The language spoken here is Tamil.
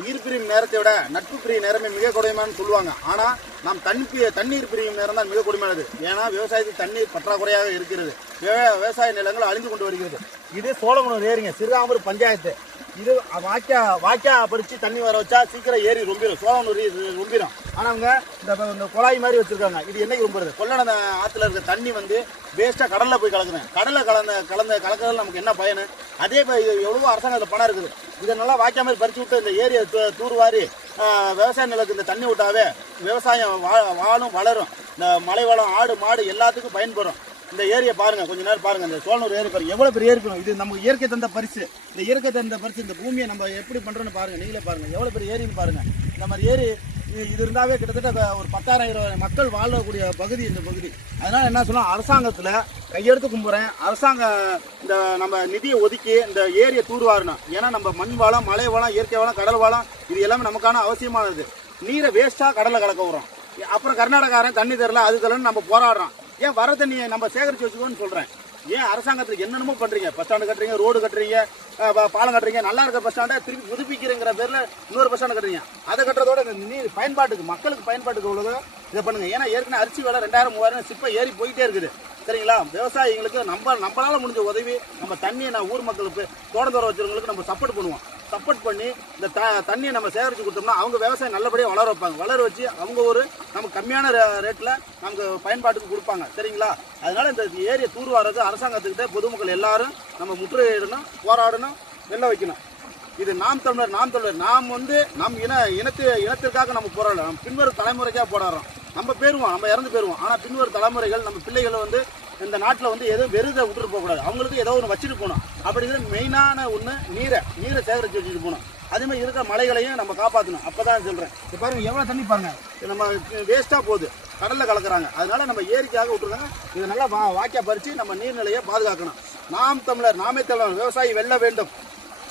உயிர் பிரியும் நேரத்தை விட நட்பு பிரியும் நேரமே மிக கொடுமையானு சொல்லுவாங்க. ஆனால் நாம் தண்ணீர் பிரியும் நேரம் தான் மிக கொடுமையானது. ஏன்னா விவசாயத்துக்கு தண்ணீர் பற்றாக்குறையாக இருக்கிறது. விவசாய நிலங்கள் அழிந்து கொண்டு வருகிறது. இது சோழகுணம் ஏரிங்க, சிறுகாம்பூர் பஞ்சாயத்து. இது வாய்க்கா பறித்து தண்ணி வர வச்சா சீக்கிரம் ஏரி ரொம்பிடும், சோழகுணம் ரொம்பிடும். ஆனால் அவங்க இந்த குழாய் மாதிரி வச்சுருக்காங்க. இது என்னைக்கு ரொம்புறது? கொள்ளன ஆற்றுல இருக்க தண்ணி வந்து வேஸ்ட்டாக கடலில் போய் கலக்குறேன். கடலில் கலக்கிறதுல நமக்கு என்ன பயனு? அதே எவ்வளவோ அரசாங்கத்தில் பணம் இருக்குது. இதை நல்லா வாய்க்கா மாதிரி பறித்து விட்டு இந்த ஏரியை தூர்வாரி விவசாய நிலத்துக்கு இந்த தண்ணி விட்டாவே விவசாயம் வாழும் வளரும். இந்த மலை வளம், ஆடு மாடு எல்லாத்துக்கும் பயன்படும். இந்த ஏரியை பாருங்க, கொஞ்ச நேரம் பாருங்க. இந்த சோழனூர் ஏரி பாருங்க, எவ்வளவு பெரிய ஏரி இருக்கணும். இது நம்ம இயற்கை தந்த பரிசு. இந்த இயற்கை தந்த பரிசு, இந்த பூமியை நம்ம எப்படி பண்றோம்னு பாருங்க. நீங்களே பாருங்க எவ்வளவு பெரிய ஏரின்னு பாருங்க. இந்த மாதிரி ஏரி இது இருந்தாவே கிட்டத்தட்ட ஒரு 10,000 மக்கள் வாழக்கூடிய பகுதி இந்த பகுதி. அதனால என்ன சொன்னா, அரசாங்கத்துல கையெடுத்து கும்புறேன். அரசாங்கம் இந்த நம்ம நிதியை ஒதுக்கி இந்த ஏரியை தூர்வாரணும். ஏன்னா நம்ம மண் வளம், மலை வளம், இயற்கை வளம், கடல் வளம் இது எல்லாமே நமக்கான அவசியமானது. நீரை வேஸ்டா கடலை கலக்க விடுறோம். அப்புறம் கர்நாடகாரன் தண்ணி தரல, அது தரலன்னு நம்ம போராடுறோம். ஏன் வர தண்ணியை நம்ம சேகரித்து வச்சுக்கோன்னு சொல்கிறேன். ஏன் அரசாங்கத்துக்கு என்னென்னமோ பண்ணுறீங்க? பஸ் ஸ்டாண்டு கட்டுறீங்க, ரோடு கட்டுறீங்க, பாலம் கட்டுறீங்க. நல்லா இருக்கிற பஸ் ஸ்டாண்டை திருப்பி புதுப்பிக்கிறங்கிற பேரில் இன்னொரு பஸ் ஸ்டாண்டு கட்டுறீங்க. அதை கட்டுறதோட இந்த நீர் பயன்பாட்டுக்கு, மக்களுக்கு பயன்பாட்டுக்கு உள்ளதோ இதை பண்ணுங்கள். ஏன்னா ஏற்கனவே அரிசி விலை 2000 3000 சிப்பை ஏறி போயிட்டே இருக்குது. சரிங்களா? விவசாயிகளுக்கு நம்மளால முடிஞ்ச உதவி, நம்ம தண்ணியை ஊர் மக்களுக்கு தோட்டம் வச்சுருவங்களுக்கு நம்ம சப்போர்ட் பண்ணுவோம். சப்போர்ட் பண்ணி இந்த தண்ணியை நம்ம சேகரித்து கொடுத்தோம்னா அவங்க விவசாயம் நல்லபடியாக வளர வைப்பாங்க. வளர வச்சு அவங்க நமக்கு கம்மியான ரேட்டில் நமக்கு பயன்பாட்டுக்கு கொடுப்பாங்க. சரிங்களா? அதனால இந்த ஏரியை தூர்வாரது அரசாங்கத்துக்கிட்ட பொதுமக்கள் எல்லாரும் நம்ம முற்றுகையிடணும், போராடணும், வெல்ல வைக்கணும். இது நாம் தமிழர். நாம் நம் இனத்திற்காக நம்ம போராடலாம். நம்ம பின்வரும் தலைமுறைக்காக போராடுறோம். நம்ம பேருவோம், நம்ம இறந்து போயிருவோம். ஆனால் பின்வரும் தலைமுறைகள், நம்ம பிள்ளைகளை இந்த நாட்டில் எதுவும் வெறுதை விட்டுட்டு போகக்கூடாது. அவங்களுக்கு ஏதோ ஒன்று வச்சுட்டு போகணும். அப்படிங்கிற மெயினான ஒன்று நீரை சேகரித்து வச்சுட்டு போகணும். அதே மாதிரி இருக்கிற மலைகளையும் நம்ம காப்பாற்றணும். அப்போ தான் சொல்கிறேன். இப்போ பாருங்கள் எவ்வளோ தண்ணி பாருங்க, நம்ம வேஸ்ட்டாக போகுது, கடலில் கலக்குறாங்க. அதனால நம்ம ஏரிக்காக விட்டுருக்காங்க. இதை நல்லா வாய்க்கா பறித்து நம்ம நீர்நிலையை பாதுகாக்கணும். நாம் தமிழர், நாமே தமிழர், விவசாயி வெல்ல வேண்டும்.